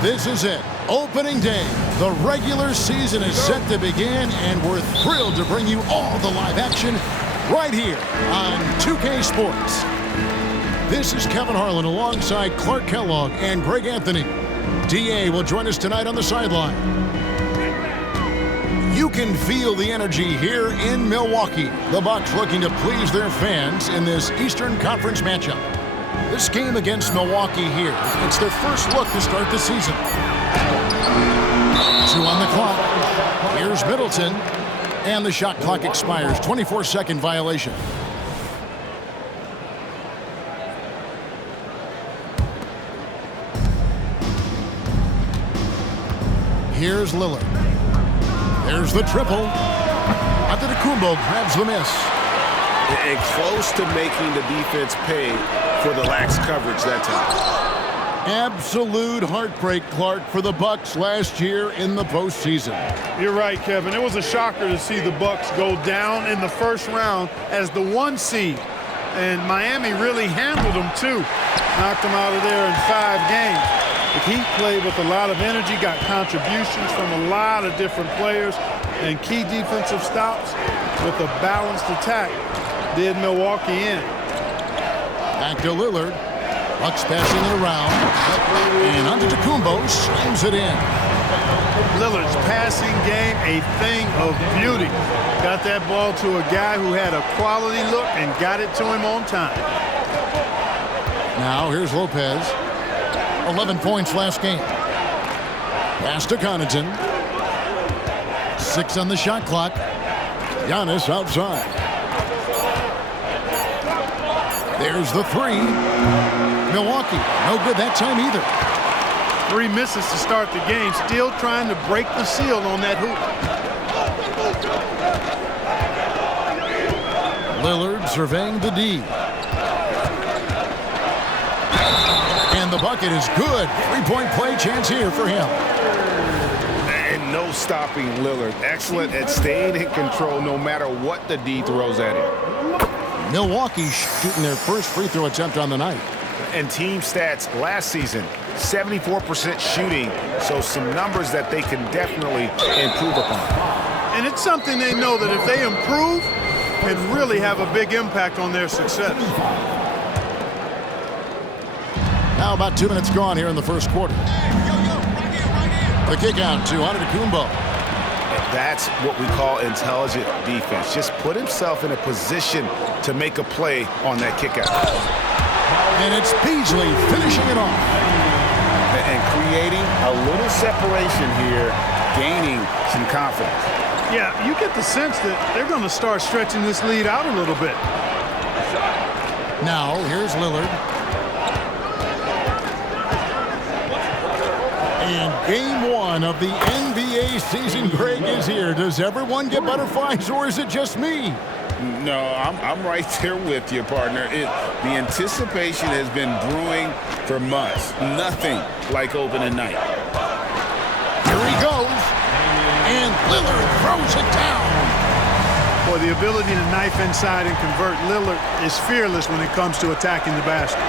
This is it. Opening day. The regular season is set to begin, and we're thrilled to bring you all the live action right here on 2K Sports. This is Kevin Harlan alongside Clark Kellogg and Greg Anthony. DA will join us tonight on the sideline. You can feel the energy here in Milwaukee. The Bucks looking to please their fans in this Eastern Conference matchup. This game against Milwaukee here, it's their first look to start the season. 2 on the clock. Here's Middleton. And the shot clock expires. 24-second violation. Here's Lillard. There's the triple. Antetokounmpo grabs the miss. And close to making the defense pay for the lax coverage that time. Absolute heartbreak, Clark, for the Bucks last year in the postseason. You're right, Kevin. It was a shocker to see the Bucks go down in the first round as the 1 seed. And Miami really handled them, too. Knocked them out of there in 5 games. The Heat played with a lot of energy, got contributions from a lot of different players, and key defensive stops with a balanced attack did Milwaukee in. Back to Lillard. Bucks passing it around. And Antetokounmpo slams it in. Lillard's passing game, a thing of beauty. Got that ball to a guy who had a quality look and got it to him on time. Now here's Lopez. 11 points last game. Pass to Connaughton. 6 on the shot clock. Giannis outside. There's the 3. Milwaukee, no good that time either. 3 misses to start the game. Still trying to break the seal on that hoop. Lillard surveying the D. And the bucket is good. 3-point play chance here for him. And no stopping Lillard. Excellent at staying in control no matter what the D throws at him. Milwaukee shooting their first free throw attempt on the night. And team stats last season, 74% shooting, so some numbers that they can definitely improve upon. And it's something they know that if they improve, can really have a big impact on their success. Now about 2 minutes gone here in the first quarter. The kick out to Antetokounmpo. That's what we call intelligent defense. Just put himself in a position to make a play on that kick out. And it's Beasley finishing it off. And creating a little separation here, gaining some confidence. Yeah, you get the sense that they're going to start stretching this lead out a little bit. Now, here's Lillard. And game 1 of the NBA season, Greg, is here. Does everyone get butterflies, or is it just me? No, I'm right there with you, partner. The anticipation has been brewing for months. Nothing like opening night. Here he goes. And Lillard throws it down. Boy, the ability to knife inside and convert. Lillard is fearless when it comes to attacking the basket.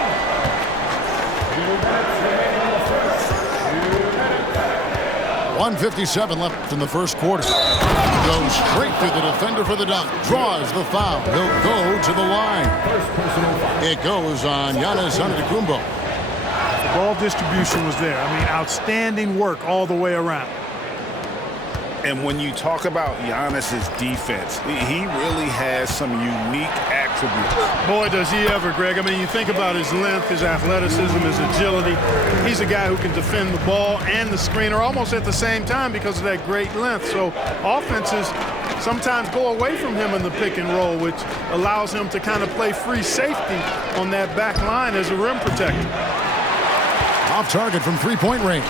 .157 left in the first quarter. Goes straight through the defender for the dunk. Draws the foul. He'll go to the line. It goes on Giannis Antetokounmpo. The ball distribution was there. I mean, outstanding work all the way around. And when you talk about Giannis's defense, he really has some unique attributes. Boy, does he ever, Greg. I mean, you think about his length, his athleticism, his agility. He's a guy who can defend the ball and the screener almost at the same time because of that great length. So offenses sometimes go away from him in the pick and roll, which allows him to kind of play free safety on that back line as a rim protector. Off target from 3-point range.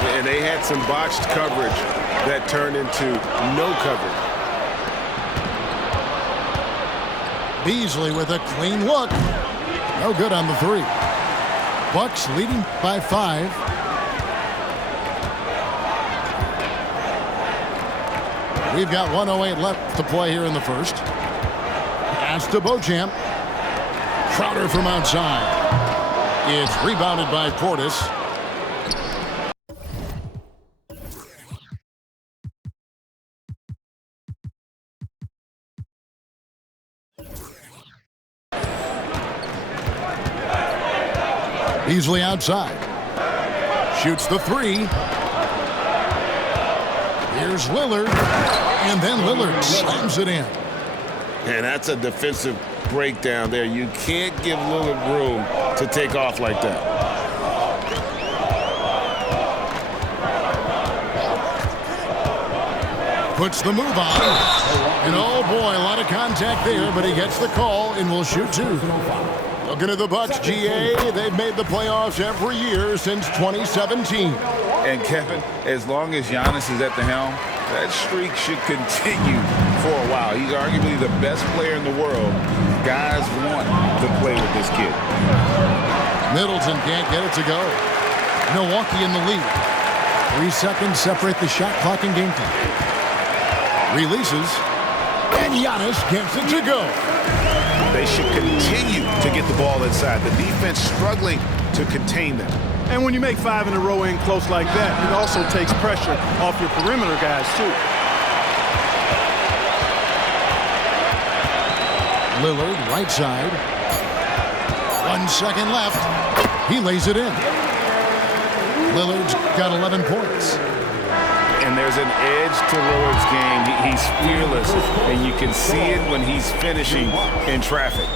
And they had some botched coverage that turned into no coverage. Beasley with a clean look. No good on the 3. Bucks leading by 5. We've got 1:08 left to play here in the first. Pass to Beauchamp. Crowder from outside. It's rebounded by Portis. Beasley outside. Shoots the three. Here's Lillard. And then Lillard slams it in. And that's a defensive breakdown there. You can't give Lillard room to take off like that. Puts the move on. And oh boy, a lot of contact there, but he gets the call and will shoot two. Looking at the Bucks, GA, they've made the playoffs every year since 2017. And Kevin, as long as Giannis is at the helm, that streak should continue for a while. He's arguably the best player in the world. Guys want to play with this kid. Middleton can't get it to go. Milwaukee in the lead. 3 seconds separate the shot clock and game time. Releases. And Giannis gets it to go. They should continue to get the ball inside. The defense struggling to contain them. And when you make 5 in a row in close like that, it also takes pressure off your perimeter guys, too. Lillard, right side. 1 second left. He lays it in. Lillard's got 11 points. And there's an edge to Lillard's game. He's fearless, and you can see it when he's finishing in traffic.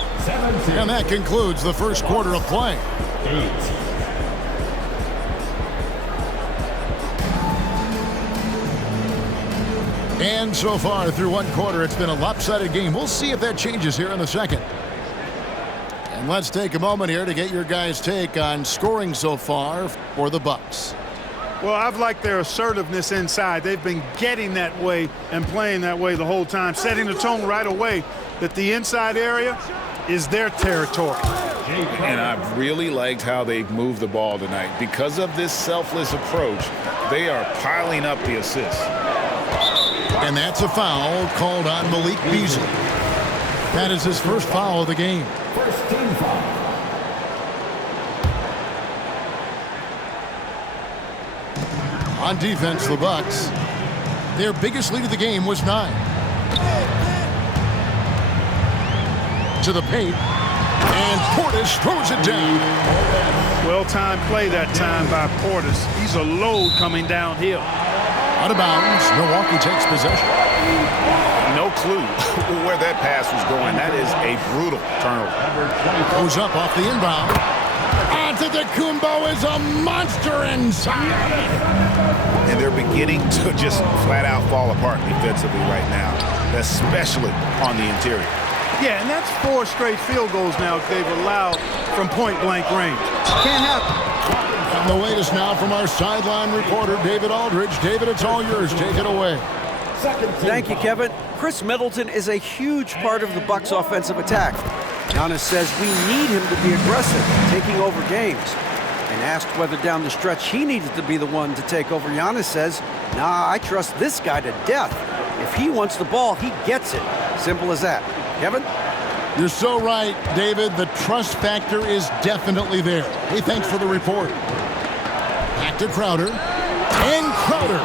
And that concludes the first quarter of play. And so far through one quarter, it's been a lopsided game. We'll see if that changes here in the second. And let's take a moment here to get your guys' take on scoring so far for the Bucks. Well, I've liked their assertiveness inside. They've been getting that way and playing that way the whole time, setting the tone right away that the inside area is their territory. And I've really liked how they've moved the ball tonight. Because of this selfless approach, they are piling up the assists. And that's a foul called on Malik Beasley. That is his first foul of the game. First team foul. On defense, the Bucks, their biggest lead of the game was 9. To the paint, and Portis throws it down. Well-timed play that time by Portis. He's a load coming downhill. Out of bounds, Milwaukee takes possession. No clue where that pass was going. That is a brutal turnover. Goes up off the inbound. Antetokounmpo is a monster inside. And they're beginning to just flat out fall apart defensively right now, especially on the interior. Yeah, and that's 4 straight field goals now they've allowed from point-blank range. Can't happen. And the latest now from our sideline reporter, David Aldridge. David, it's all yours. Take it away. Thank you, Kevin. Chris Middleton is a huge part of the Bucks' offensive attack. Giannis says we need him to be aggressive, taking over games. And asked whether down the stretch he needed to be the one to take over, Giannis says, nah, I trust this guy to death. If he wants the ball, he gets it. Simple as that. Kevin? You're so right, David. The trust factor is definitely there. Hey, thanks for the report. Back to Crowder. And Crowder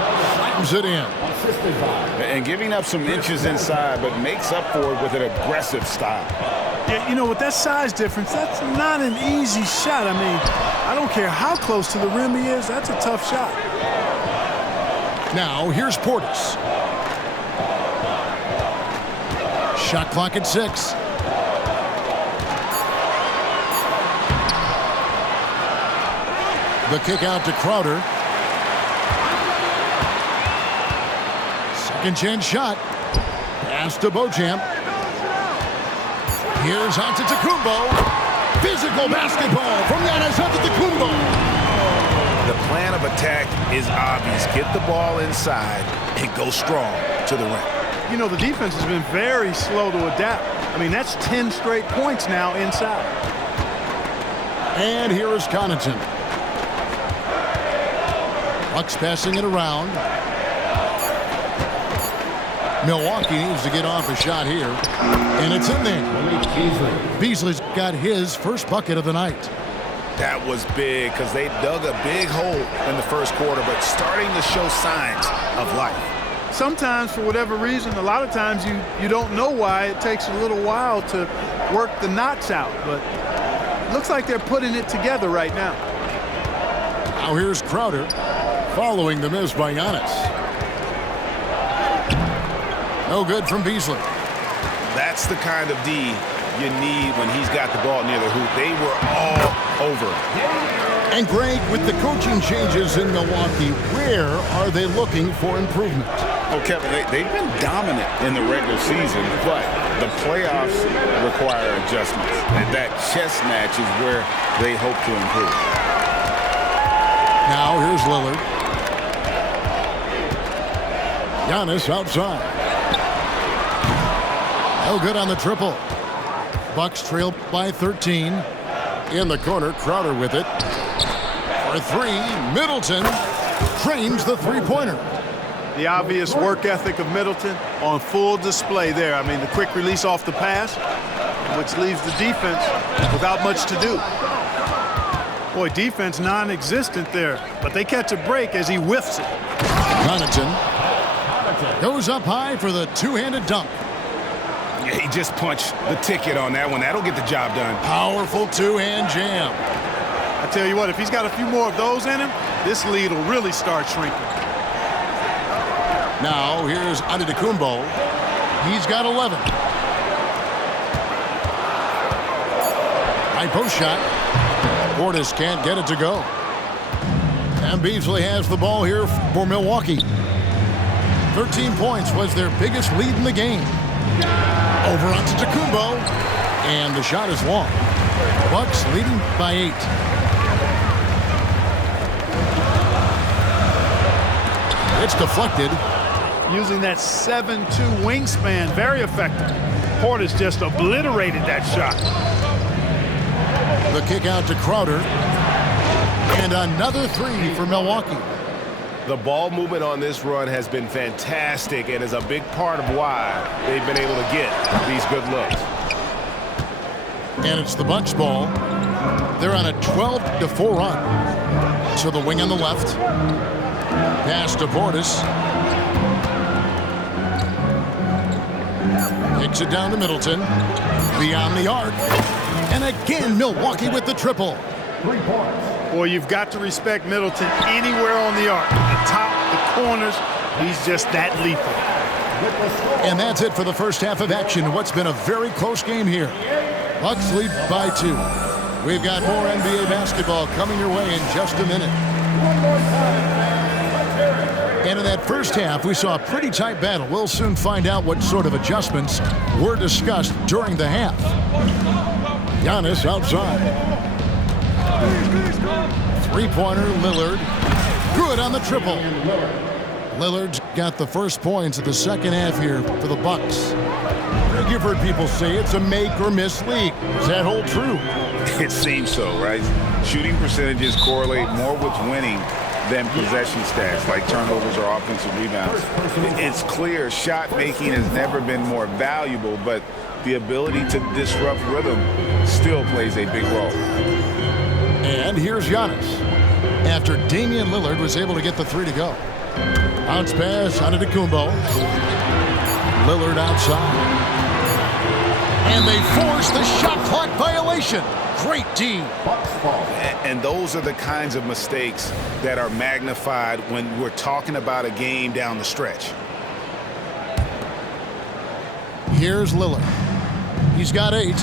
slams it in. And giving up some inches inside, but makes up for it with an aggressive style. Yeah, you know, with that size difference, that's not an easy shot. I mean, I don't care how close to the rim he is. That's a tough shot. Now, here's Portis. Shot clock at 6. The kick out to Crowder. Second chance shot. Pass to Beauchamp. Here's Antetokounmpo. Physical basketball from Giannis Antetokounmpo. The plan of attack is obvious. Get the ball inside and go strong to the rim. You know, the defense has been very slow to adapt. I mean, that's 10 straight points now inside. And here is Connaughton. Bucks passing it around. Milwaukee needs to get off a shot here. And it's in there. Beasley's got his first bucket of the night. That was big because they dug a big hole in the first quarter, but starting to show signs of life. Sometimes, for whatever reason, a lot of times you don't know why. It takes a little while to work the knots out, but looks like they're putting it together right now. Now here's Crowder following the miss by Giannis. No good from Beasley. That's the kind of D you need when he's got the ball near the hoop. They were all over him. And Greg, with the coaching changes in Milwaukee, where are they looking for improvement? Well, Kevin, they've been dominant in the regular season, but the playoffs require adjustments. And that chess match is where they hope to improve. Now here's Lillard. Giannis outside. No good on the triple. Bucks trail by 13. In the corner, Crowder with it. For three, Middleton trains the three-pointer. The obvious work ethic of Middleton on full display there. I mean, the quick release off the pass, which leaves the defense without much to do. Boy, defense non-existent there, but they catch a break as he whiffs it. Connaughton goes up high for the two-handed dunk. Yeah, he just punched the ticket on that one. That'll get the job done. Powerful two-hand jam. I tell you what, if he's got a few more of those in him, this lead will really start shrinking. Now here's Antetokounmpo. He's got 11. High post shot. Portis can't get it to go. And Beasley has the ball here for Milwaukee. 13 points was their biggest lead in the game. Over onto Antetokounmpo, and the shot is long. Bucks leading by 8. It's deflected. Using that 7'2" wingspan, very effective. Portis just obliterated that shot. The kick out to Crowder. And another three for Milwaukee. The ball movement on this run has been fantastic and is a big part of why they've been able to get these good looks. And it's the Bucks ball. They're on a 12-4 run. To the wing on the left. Pass to Portis. Kicks it down to Middleton. Beyond the arc. And again, Milwaukee with the triple. 3 points. Boy, you've got to respect Middleton anywhere on the arc. The top, the corners, he's just that lethal. And that's it for the first half of action. What's been a very close game here. Bucks lead by 2. We've got more NBA basketball coming your way in just a minute. And in that first half, we saw a pretty tight battle. We'll soon find out what sort of adjustments were discussed during the half. Giannis outside. Three-pointer, Lillard. Good on the triple. Lillard's got the first points of the second half here for the Bucks. You've heard people say it's a make-or-miss league. Does that hold true? It seems so, right? Shooting percentages correlate more with winning than possession stats, like turnovers or offensive rebounds. It's clear shot making has never been more valuable, but the ability to disrupt rhythm still plays a big role. And here's Giannis. After Damian Lillard was able to get the 3 to go. Bounce pass, Antetokounmpo. Lillard outside. And they force the shot clock violation. Great D. And those are the kinds of mistakes that are magnified when we're talking about a game down the stretch. Here's Lillard. He's got 8.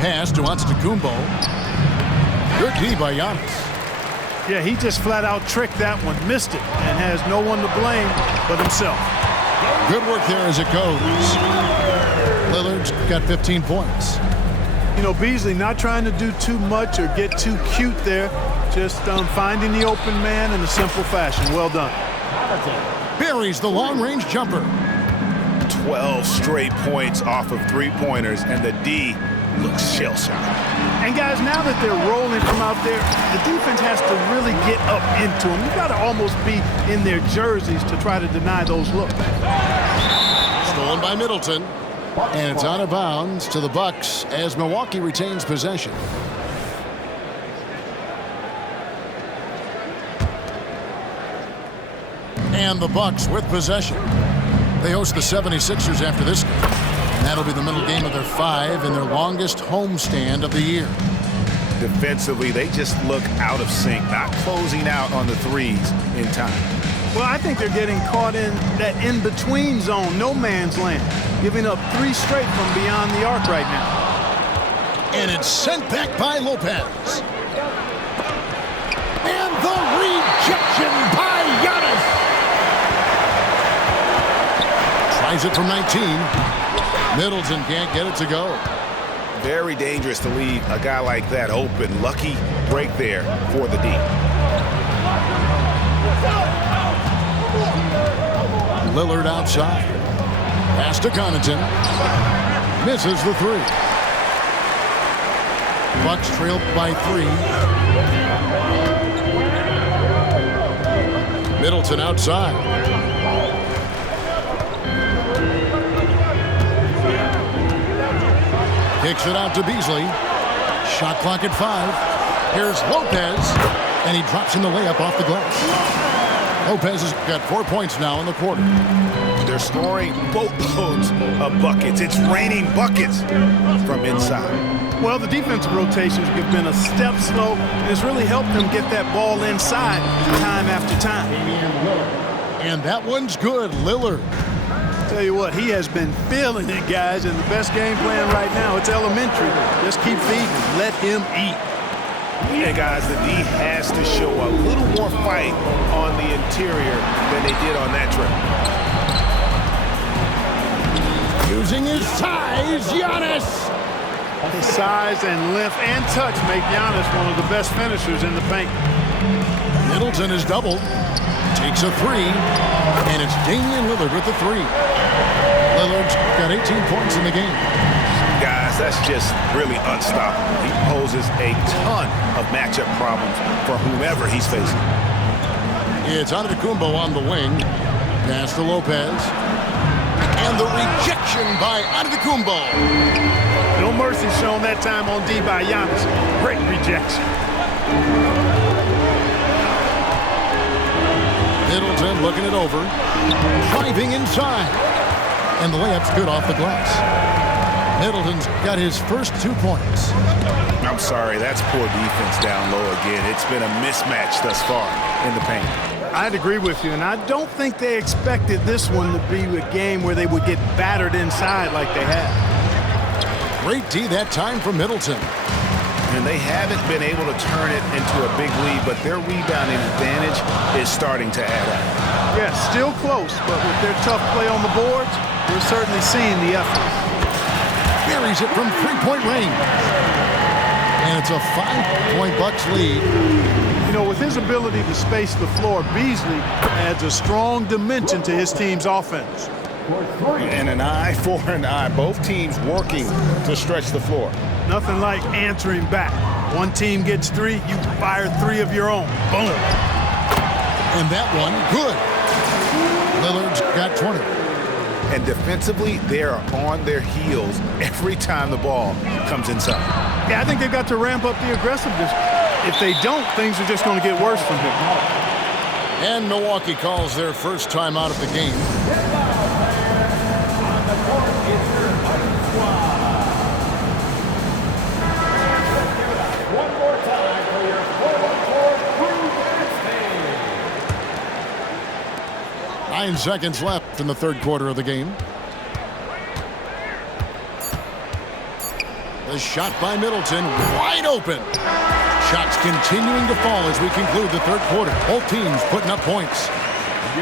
Pass to Antetokounmpo. Good D by Giannis. Yeah, he just flat out tricked that one, missed it, and has no one to blame but himself. Good work there as it goes. Lillard's got 15 points. You know, Beasley not trying to do too much or get too cute there, just finding the open man in a simple fashion. Well done. Buries the long-range jumper. 12 straight points off of three-pointers, and the D looks shell-shocked. And guys, now that they're rolling from out there, the defense has to really get up into them. You've got to almost be in their jerseys to try to deny those looks. Stolen by Middleton. And it's out of bounds to the Bucks as Milwaukee retains possession. And the Bucks with possession. They host the 76ers after this game. And that'll be the middle game of their 5 and their longest homestand of the year. Defensively, they just look out of sync, not closing out on the threes in time. Well, I think they're getting caught in that in-between zone, no man's land, giving up 3 straight from beyond the arc right now. And it's sent back by Lopez. And the rejection by Giannis. Tries it from 19. Middleton can't get it to go. Very dangerous to leave a guy like that open. Lucky break there for the D. Lillard outside. Pass to Connaughton. Misses the 3. Bucks trail by 3. Middleton outside. Kicks it out to Beasley. Shot clock at 5. Here's Lopez. And he drops in the layup off the glass. Lopez has got 4 points now in the quarter. They're scoring boatloads of buckets. It's raining buckets from inside. Well, the defensive rotations have been a step slow, and it's really helped them get that ball inside time after time. And that one's good, Lillard. Tell you what, he has been feeling it, guys, and the best game plan right now, it's elementary. Just keep feeding him. Let him eat. Yeah, guys, the D has to show a little more fight on the interior than they did on that trip. Using his size, Giannis. His size and length and touch make Giannis one of the best finishers in the paint. Middleton is doubled. Takes a 3. And it's Damian Lillard with the 3. Lillard's got 18 points in the game. Guys, that's just really unstoppable. He poses a ton of matchup problems for whomever he's facing. It's Antetokounmpo on the wing. Pass to Lopez. And the rejection by Antetokounmpo. No mercy shown that time on D by Giannis. Great rejection. Middleton looking it over. Driving inside. And the layup's good off the glass. Middleton's got his first 2 points. I'm sorry, that's poor defense down low again. It's been a mismatch thus far in the paint. I'd agree with you, and I don't think they expected this one to be a game where they would get battered inside like they have. Great D that time from Middleton. And they haven't been able to turn it into a big lead, but their rebounding advantage is starting to add up. Yeah, still close, but with their tough play on the boards, we're certainly seeing the effort. Buries it from 3-point range. And it's a 5-point Bucks lead. You know, with his ability to space the floor, Beasley adds a strong dimension to his team's offense. And an eye for an eye. Both teams working to stretch the floor. Nothing like answering back. One team gets 3, you fire 3 of your own. Boom. And that one, good. Lillard's got 20. And defensively, they are on their heels every time the ball comes inside. Yeah, I think they've got to ramp up the aggressiveness. If they don't, things are just going to get worse from here. And Milwaukee calls their first time out of the game. One more time for your forward crew. 9 seconds left in the third quarter of the game. The shot by Middleton, wide open. Shots continuing to fall as we conclude the third quarter. Both teams putting up points.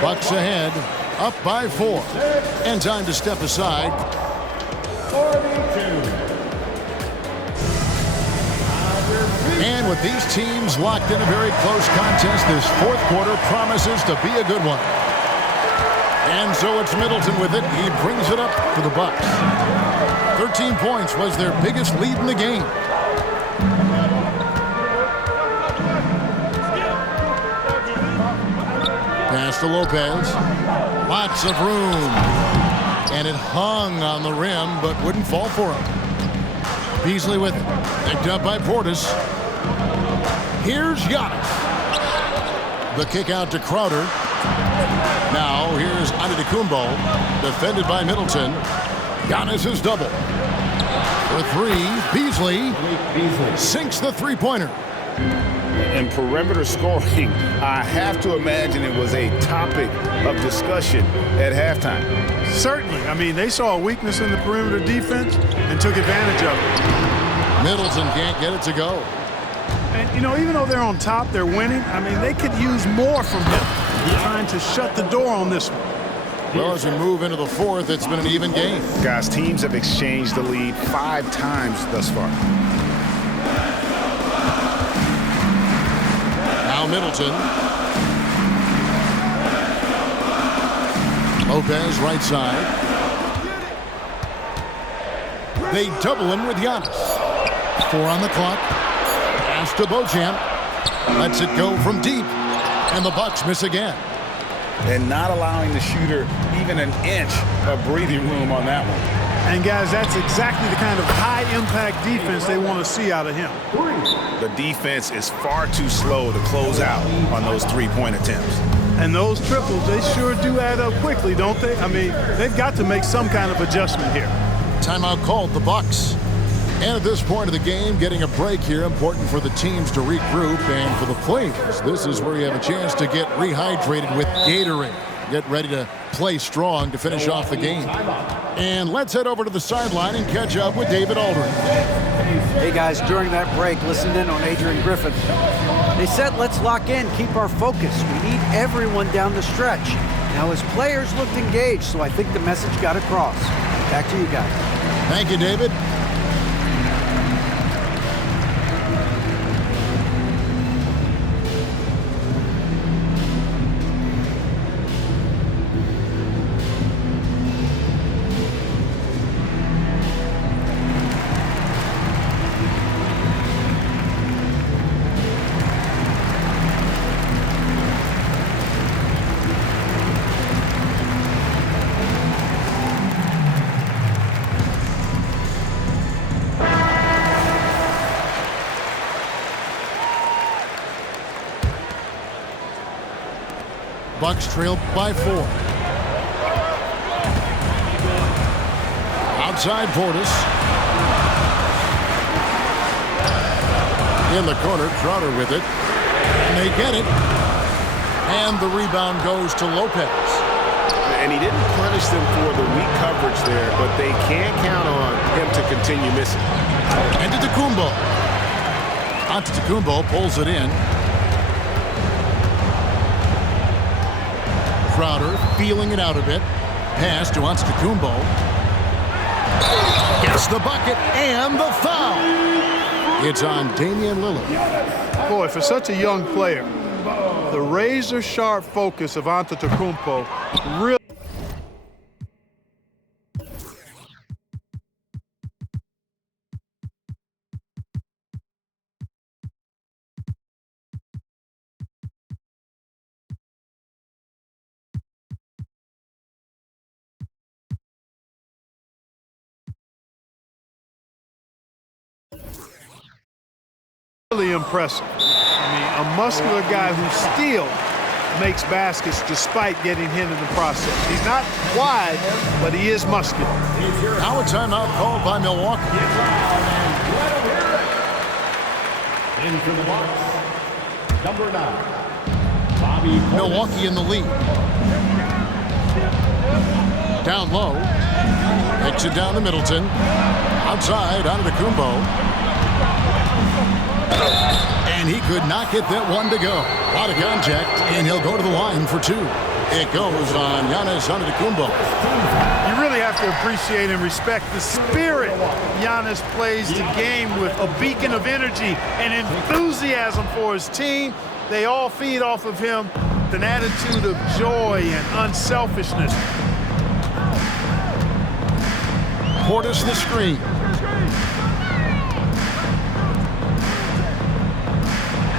Bucks ahead, up by 4. And time to step aside. 42. And with these teams locked in a very close contest, this fourth quarter promises to be a good one. And so it's Middleton with it. He brings it up for the Bucks. 13 points was their biggest lead in the game. Pass to Lopez. Lots of room. And it hung on the rim, but wouldn't fall for him. Beasley with it. Picked up by Portis. Here's Giannis. The kick out to Crowder. Now here's Antetokounmpo, defended by Middleton. Giannis is double. For three, Beasley sinks the three-pointer. And perimeter scoring, I have to imagine it was a topic of discussion at halftime. Certainly. I mean, they saw a weakness in the perimeter defense and took advantage of it. Middleton can't get it to go. And, you know, even though they're on top, they're winning. I mean, they could use more from him. He's trying to shut the door on this one. Well, as we move into the fourth, it's been an even game. Guys, teams have exchanged the lead 5 times thus far. Now Middleton. Lopez right side. They double him with Giannis. 4 on the clock. Pass to Beauchamp. Lets it go from deep. And the Bucks miss again. And not allowing the shooter even an inch of breathing room on that one. And, guys, that's exactly the kind of high-impact defense they want to see out of him. The defense is far too slow to close out on those three-point attempts. And those triples, they sure do add up quickly, don't they? I mean, they've got to make some kind of adjustment here. Timeout called, the Bucks. And at this point of the game, getting a break here, important for the teams to regroup, and for the players, this is where you have a chance to get rehydrated with Gatorade. Get ready to play strong to finish off the game. And let's head over to the sideline and catch up with David Aldridge. Hey guys, during that break, listened in on Adrian Griffin. They said, let's lock in, keep our focus. We need everyone down the stretch. Now his players looked engaged, so I think the message got across. Back to you guys. Thank you, David. Bucks trail by 4. Outside Portis. In the corner, Crowder with it. And they get it. And the rebound goes to Lopez. And he didn't punish them for the weak coverage there, but they can't count on him to continue missing. Antetokounmpo. Antetokounmpo pulls it in. Crowder feeling it out a bit. Pass to Antetokounmpo. Gets the bucket and the foul. It's on Damian Lillard. Boy, for such a young player, the razor-sharp focus of Antetokounmpo really... really impressive. I mean, a muscular guy who still makes baskets despite getting hit in the process. He's not wide, but he is muscular. Now a timeout called by Milwaukee. In for the Bucks, number 9, Bobby Portis. Milwaukee in the lead. Down low. Takes it down to Middleton. Outside, Antetokounmpo. And he could not get that one to go. A lot of contact, and he'll go to the line for 2. It goes on Giannis Antetokounmpo. You really have to appreciate and respect the spirit Giannis plays the game with, a beacon of energy and enthusiasm for his team. They all feed off of him with an attitude of joy and unselfishness. Portis the screen.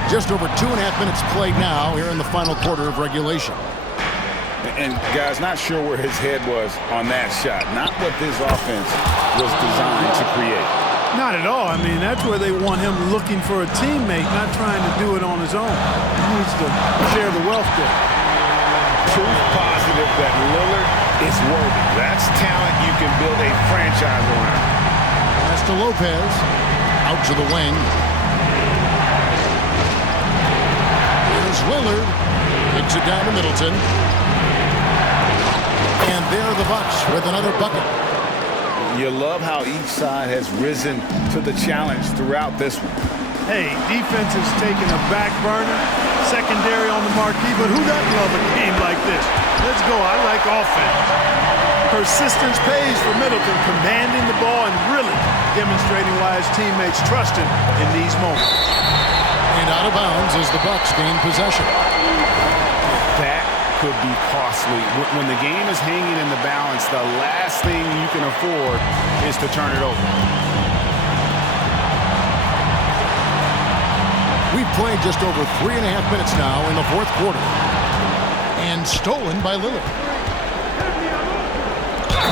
Just over 2.5 minutes played now here in the final quarter of regulation. And, guys, not sure where his head was on that shot. Not what this offense was designed to create. Not at all. I mean, that's where they want him looking for a teammate, not trying to do it on his own. He needs to share the wealth there. proof positive that Lillard is worthy. That's talent you can build a franchise around. Pass to Lopez. Out to the wing. Here's Lillard. Kicks it down to Middleton. And there are the Bucks with another bucket. You love how each side has risen to the challenge throughout this one. Hey, defense is taking a back burner, secondary on the marquee, but who doesn't love a game like this? Let's go. I like offense. Persistence pays for Middleton, commanding the ball and really demonstrating why his teammates trust him in these moments. And out of bounds as the Bucks gain possession. That could be costly. When the game is hanging in the balance, the last thing you can afford is to turn it over. We've played just over 3.5 minutes now in the fourth quarter. And stolen by Lillard.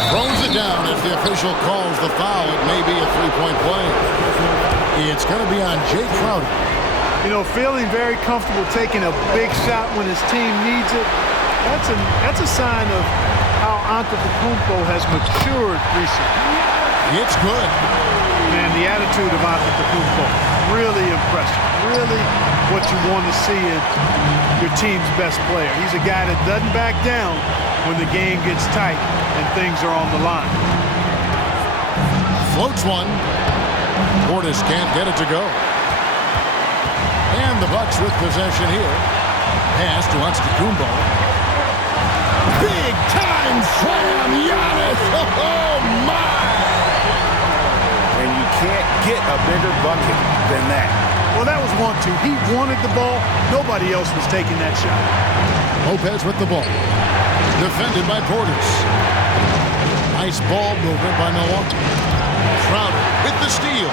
Throws it down as the official calls the foul. It may be a three-point play. It's going to be on Jay Crowder. You know, feeling very comfortable taking a big shot when his team needs it. That's a sign of how Antetokounmpo has matured recently. It's good. Man, the attitude of Antetokounmpo, really impressive. Really what you want to see in your team's best player. He's a guy that doesn't back down when the game gets tight and things are on the line. Floats one. Portis can't get it to go. And the Bucks with possession here. Pass to Antetokounmpo. Big time slam, Giannis! Oh my! And you can't get a bigger bucket than that. Well, that was 1-2. He wanted the ball. Nobody else was taking that shot. Lopez with the ball. Defended by Portis. Nice ball movement by Milwaukee. Crowder with the steal.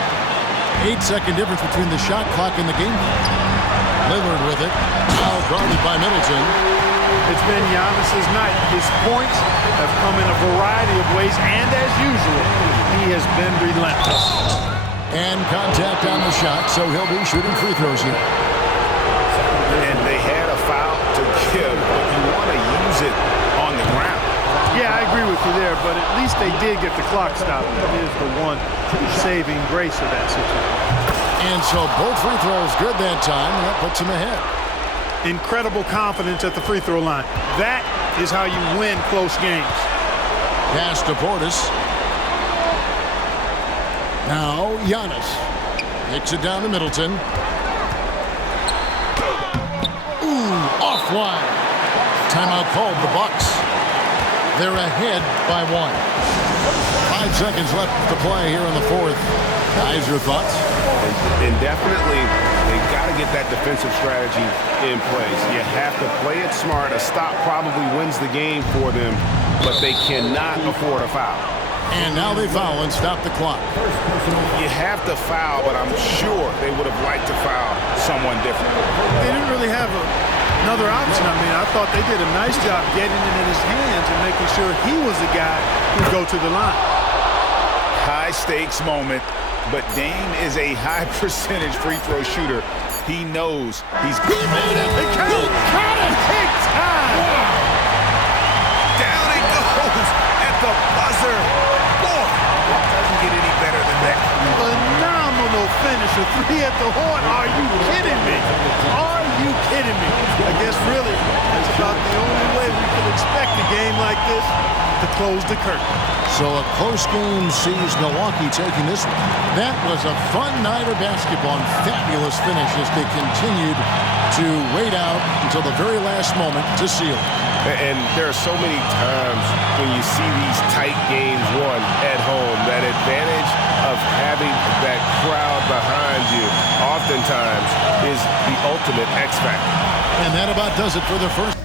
8-second difference between the shot clock and the game clock. Lillard with it. Foul guarded by Middleton. It's been Giannis's night. His points have come in a variety of ways, and as usual, he has been relentless. And contact on the shot, so he'll be shooting free throws here. And they had a foul to give, but you want to use it on the ground. Yeah, I agree with you there, but at least they did get the clock stopped. That is the one saving grace of that situation. And so both free throws good that time, and that puts him ahead. Incredible confidence at the free throw line. That is how you win close games. Pass to Portis. Now Giannis. Kicks it down to Middleton. Ooh, offline. Timeout called the Bucks. They're ahead by 1. 5 seconds left to play here in the fourth. Guys, your thoughts? And definitely, they've got to get that defensive strategy in place. You have to play it smart. A stop probably wins the game for them, but they cannot afford a foul. And now they foul and stop the clock. You have to foul, but I'm sure they would have liked to foul someone different. They didn't really have another option. I mean, I thought they did a nice job getting it in his hands and making sure he was the guy who'd go to the line. High stakes moment. But Dame is a high percentage free throw shooter. He knows he's... He made it! He got it! Big time! Down it goes at the buzzer. Boy, it doesn't get any better than that. Phenomenal finish. A 3 at the horn. Are you kidding me? Are you kidding me? I guess really that's about the only way we can expect a game like this to close the curtain. So a close game sees Milwaukee taking this one. That was a fun night of basketball and fabulous finish as they continued to wait out until the very last moment to seal it. And there are so many times when you see these tight games won at home, that advantage of having that crowd behind you oftentimes is the ultimate X factor. And that about does it for the first